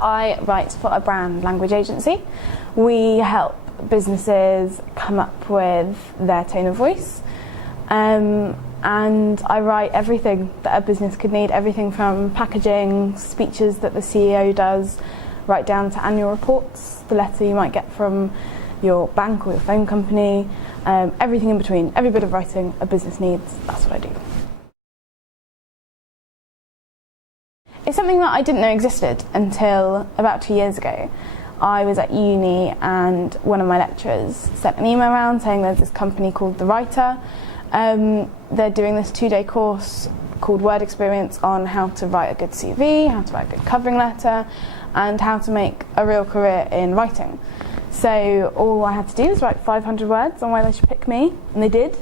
I write for a brand language agency. We help businesses come up with their tone of voice, and I write everything that a business could need, everything from packaging, speeches that the CEO does, right down to annual reports, the letter you might get from your bank or your phone company, everything in between, every bit of writing a business needs, that's what I do. It's something that I didn't know existed until about 2 years ago. I was at uni and one of my lecturers sent an email around saying there's this company called The Writer. They're doing this 2-day course called Word Experience on how to write a good CV, how to write a good covering letter, and how to make a real career in writing. So all I had to do was write 500 words on why they should pick me, and they did.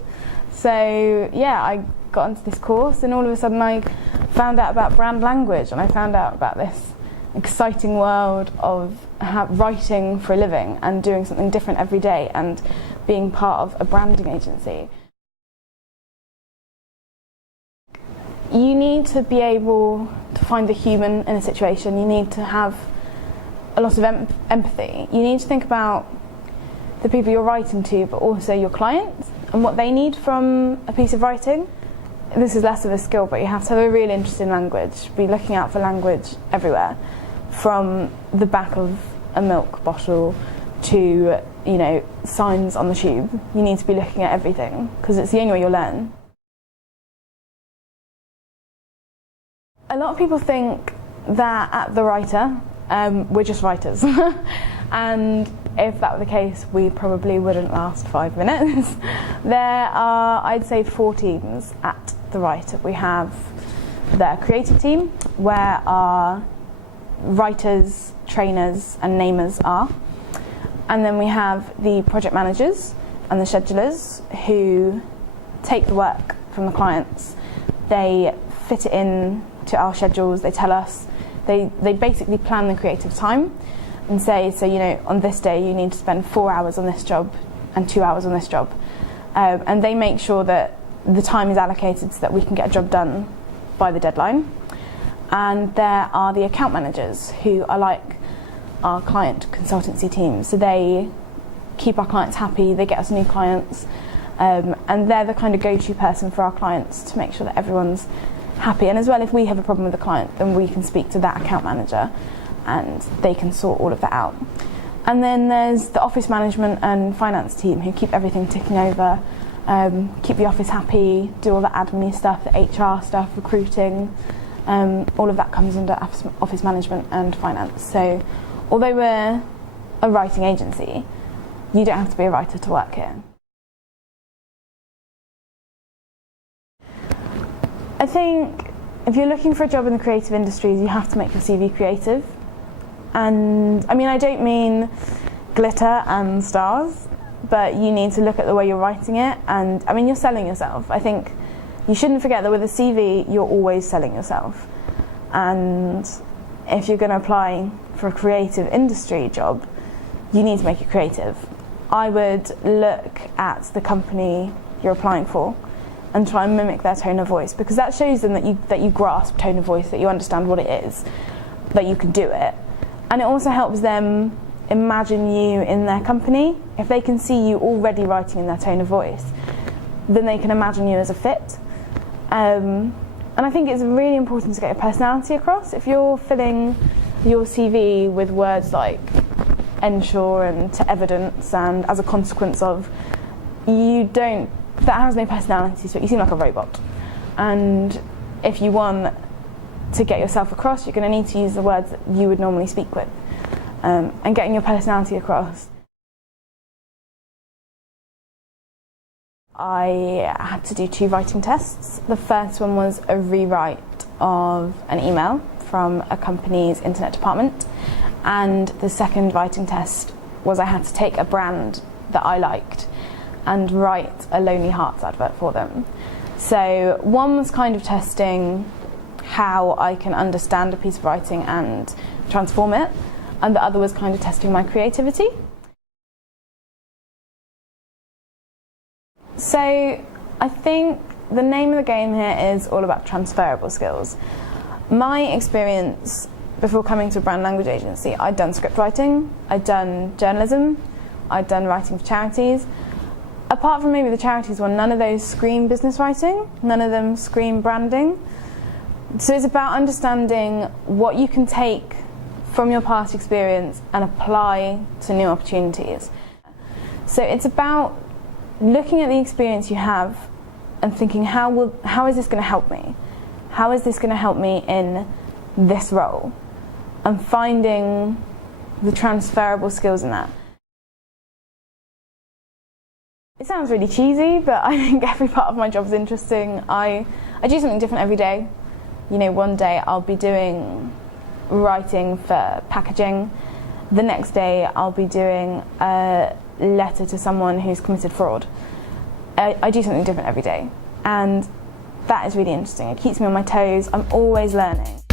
So yeah, I got into this course and all of a sudden I found out about brand language, and I found out about this exciting world of writing for a living and doing something different every day and being part of a branding agency. You need to be able to find the human in a situation. You need to have a lot of empathy. You need to think about the people you're writing to, but also your clients and what they need from a piece of writing. This is less of a skill, but you have to have a real interest in language. Be looking out for language everywhere, from the back of a milk bottle to, signs on the tube. You need to be looking at everything because it's the only way you'll learn. A lot of people think that at The Writer, we're just writers. And if that were the case, we probably wouldn't last 5 minutes. There are, I'd say, 4 teams at The Writer. We have the creative team, where our writers, trainers and namers are. And then we have the project managers and the schedulers who take the work from the clients. They fit it in to our schedules, they tell us, they basically plan the creative time and say, so on this day you need to spend 4 hours on this job and 2 hours on this job. And they make sure that the time is allocated so that we can get a job done by the deadline. And there are the account managers who are like our client consultancy team. So they keep our clients happy, they get us new clients, and they're the kind of go-to person for our clients to make sure that everyone's happy. And as well, if we have a problem with a client, then we can speak to that account manager and they can sort all of that out. And then there's the office management and finance team who keep everything ticking over, keep the office happy, do all the admin stuff, the HR stuff, recruiting, all of that comes under office management and finance. So although we're a writing agency, you don't have to be a writer to work here. I think if you're looking for a job in the creative industries, you have to make your CV creative. And I don't mean glitter and stars, but you need to look at the way you're writing it, and you're selling yourself. I think you shouldn't forget that with a CV, you're always selling yourself. And if you're going to apply for a creative industry job, you need to make it creative. I would look at the company you're applying for and try and mimic their tone of voice, because that shows them that you grasp tone of voice, that you understand what it is, that you can do it. And it also helps them imagine you in their company. If they can see you already writing in their tone of voice, then they can imagine you as a fit. And I think it's really important to get your personality across. If you're filling your CV with words like ensure and to evidence and as a consequence of, that has no personality, so you seem like a robot. And if you want to get yourself across, you're going to need to use the words that you would normally speak with, and getting your personality across. I had to do 2 writing tests. The first one was a rewrite of an email from a company's internet department, and the second writing test was I had to take a brand that I liked and write a Lonely Hearts advert for them. So one was kind of testing how I can understand a piece of writing and transform it, and the other was kind of testing my creativity. So I think the name of the game here is all about transferable skills. My experience before coming to a brand language agency, I'd done script writing, I'd done journalism, I'd done writing for charities. Apart from maybe the charities one, none of those scream business writing, none of them scream branding. So it's about understanding what you can take from your past experience and apply to new opportunities. So it's about looking at the experience you have and thinking, how is this going to help me? How is this going to help me in this role? And finding the transferable skills in that. It sounds really cheesy, but I think every part of my job is interesting. I do something different every day. You know, one day I'll be doing writing for packaging. The next day I'll be doing a letter to someone who's committed fraud. I do something different every day, and that is really interesting. It keeps me on my toes. I'm always learning.